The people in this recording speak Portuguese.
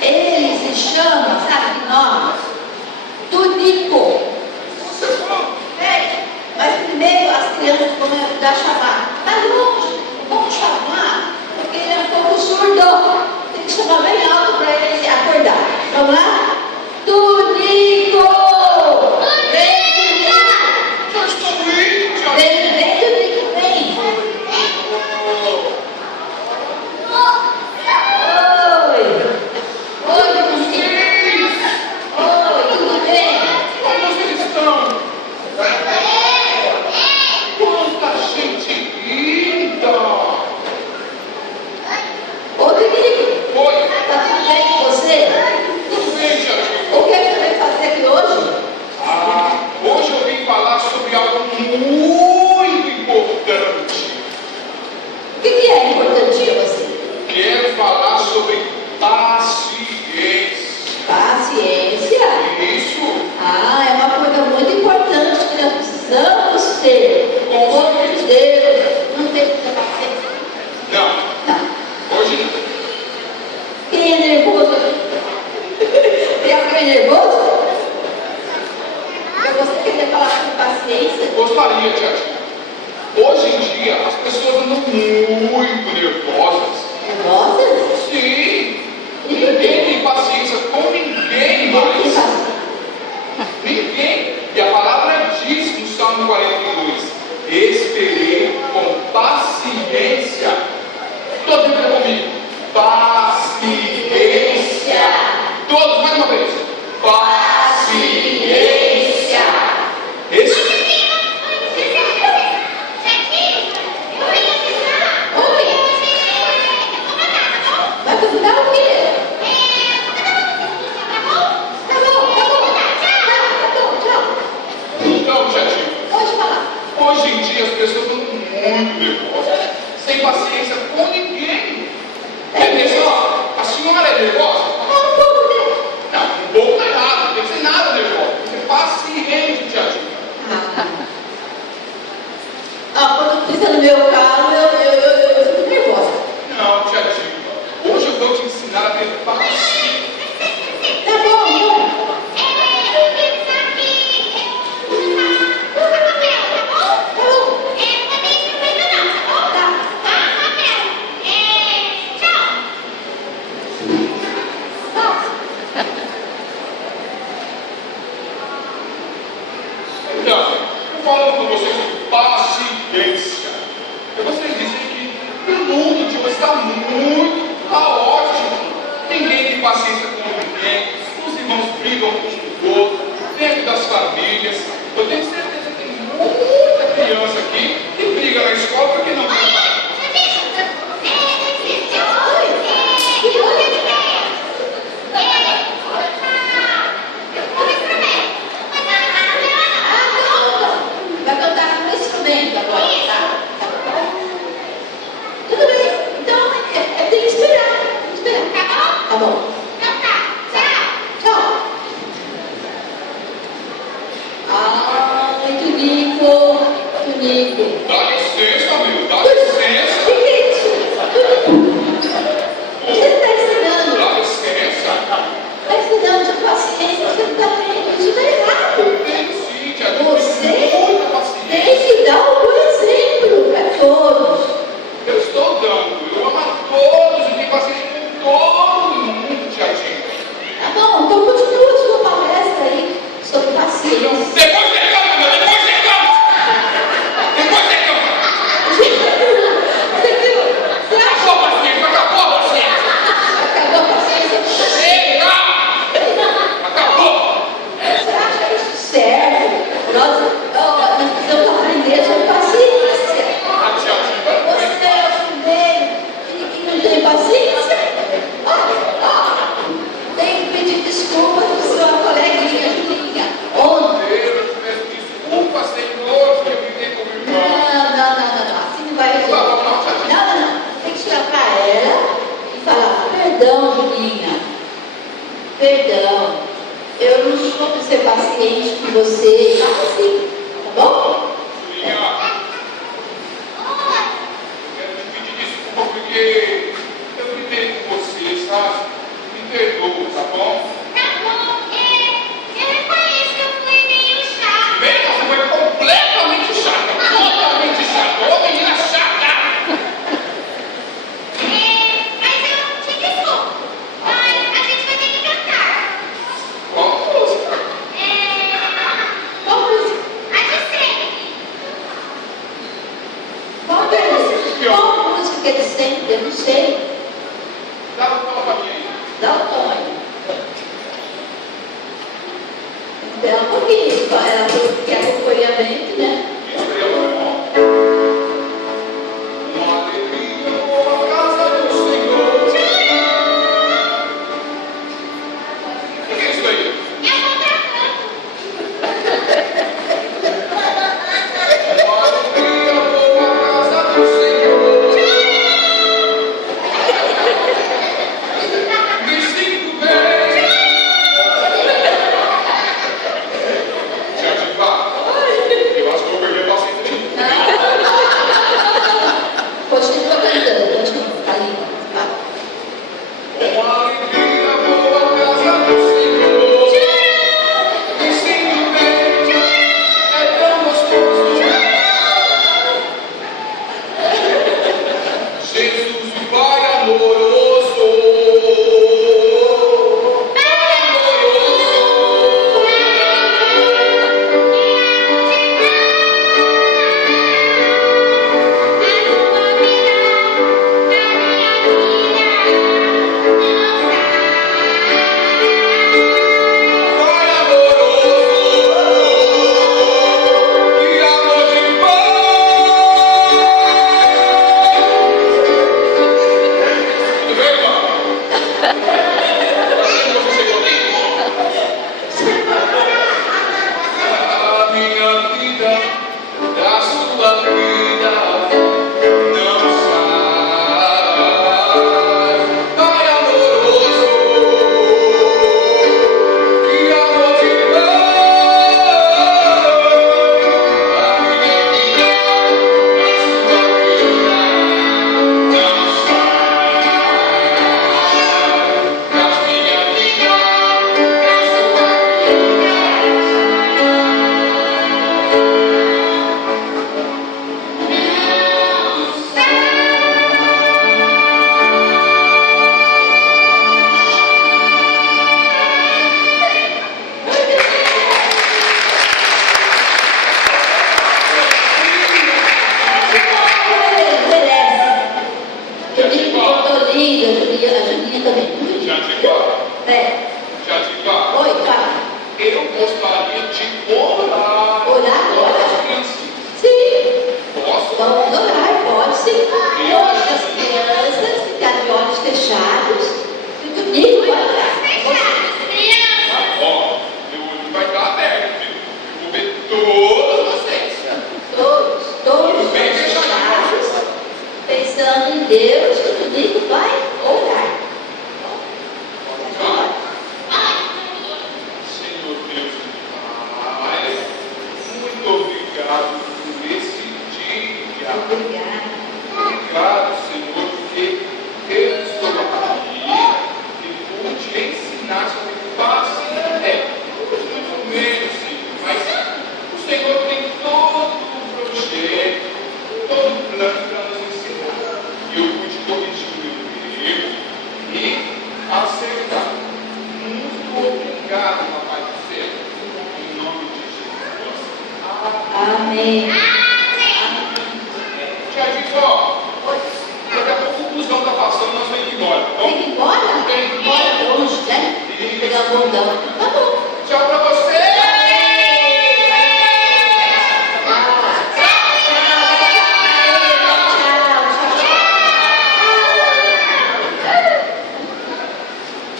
Ele se chama, sabe que nome? Tunico. Mas primeiro as crianças vão me ajudar a chamar. Mas longe, vamos chamar, porque ele é um pouco surdo. Tem que chamar bem alto para ele acordar. Vamos lá? Tunico! Vem, Tunico! Já estou indo, já. Vem, Tunico, vem! Oi, Tunico! Oi, tudo bem? Como vocês estão? Quanta gente linda! Ô, Tunico, Oi, tá tudo bem com você? tudo bem, tia? O que é que você veio fazer aqui hoje? Hoje eu vim falar sobre algo muito importante. O que é importante a você? Quero falar sobre paciência. Paciência. Isso. É uma coisa muito importante que nós precisamos ter. O povo de Deus não tem que ter paciência. Não, hoje não. Quem é nervoso? Tem alguém nervoso? Para você querer falar sobre paciência? Gostaria, tia. Hoje em dia as pessoas andam muito nervosas. Nervosa? Sim. Ninguém tem paciência com ninguém mais. Ninguém. E a palavra diz no Salmo 42: esperei com paciência. Todos digam comigo: paciência. Todos, mais uma vez: paciência. Esse Vai convidar o quê? Tá bom, tchau. então, tia. Pode falar. Hoje em dia as pessoas estão muito nervosas, sem paciência com ninguém. A senhora é nervosa? Um pouco dele. Não, um pouco não é nada, não tem que ser nada nervosa. Tem que ser paciente, tia. Quando pisa no meu carro, eu fico nervosa. Não, tia. Hoje eu vou te ensinar a ter paciência. Tá bom. Então, eu falando com vocês sobre paciência. Eu gostaria de dizer que o mundo de hoje está muito caótico. Ninguém tem paciência com ninguém. Os irmãos brigam um com o outro, dentro das famílias. Eu tenho certeza que tem muita criança aqui que briga na escola porque não tem paciência. Vai cantar com um instrumento agora, tá? Tudo bem. Então, tem que esperar. Tá bom. Tchau. Tunico. Dá licença, meu, dá licença. O que é isso? Você está ensinando? Dá licença. Está ensinando de paciência, você não está vendo. Isso está errado. Tem sim, tia. Você Muita paciência. tem que dar um bom exemplo para todos. Eu estou dando. Eu amo a todos e tenho paciência com todo mundo, tia. Tá bom, então continua a sua palestra aí sobre paciência. Depois você canta, meu, depois você canta. Depois você canta. Você viu? Você acha Acabou a paciência. que acabou a paciência? Chega! Acabou. Você acha isso certo? Nós precisamos aprender sobre paciência. Você é o primeiro que não tem paciência? Tem que pedir desculpas para sua coleguinha Julinha. Deus, peço desculpa, Senhor, que eu gritei com o irmão. Não. Assim não vai resolver. Não. Tem que chegar para ela e falar: perdão, Julinha. Perdão. Eu não sou para ser paciente com você. Fala assim, tá bom? Julinha, quero te pedir desculpa porque eu gritei sei. Dá uma pra mim aí. Dá um tom aí. Espera um pouquinho, ela quer acompanhamento, né? Isso aí é bom. Uma alegria boa casa do Senhor. O que é isso aí? Uma alegria boa casa do Senhor. Me sinto bem. Já te falo. Eu acho que eu vou perder a paciência de Continua cantando, continua. Tá ali, vai. uma alegria boa casa do Senhor. Me sinto bem. É tão gostoso. Jesus, o Pai amoroso. Pai amoroso. Que amor de pai. Tudo bem, irmão? Você chegou aqui? A minha vida da sua vida não sai. Pai amoroso, que amor de pai. A minha vida da sua vida não sai. Das minha vida da sua Juninho botou linda, a Juninha também. Jatiba, É. Jatiba, Oi, fala. eu gostaria de orar. Orar agora? pelas crianças. Sim. Posso? Vamos orar, pode sim. Hoje as crianças ficarem de olhos fechados. E o Juninho vai orar. Ó, meu olho vai estar aberto, viu? Eu vou ver todos vocês. Todos Bem os fechados, pensando em Deus, que o Juninho vai orar. Vai. Senhor Deus e Pai, muito obrigado por esse dia. Obrigada. Obrigado, Senhor, porque eu estou aqui e pude ensinar sobre face muito menos, Senhor, mas o Senhor tem todo um projeto, todo um plano para nos ensinar. E eu pude corrigir o meu erro e acertar. Muito obrigado, Papai do céu. Em nome de Jesus. Amém. Amém.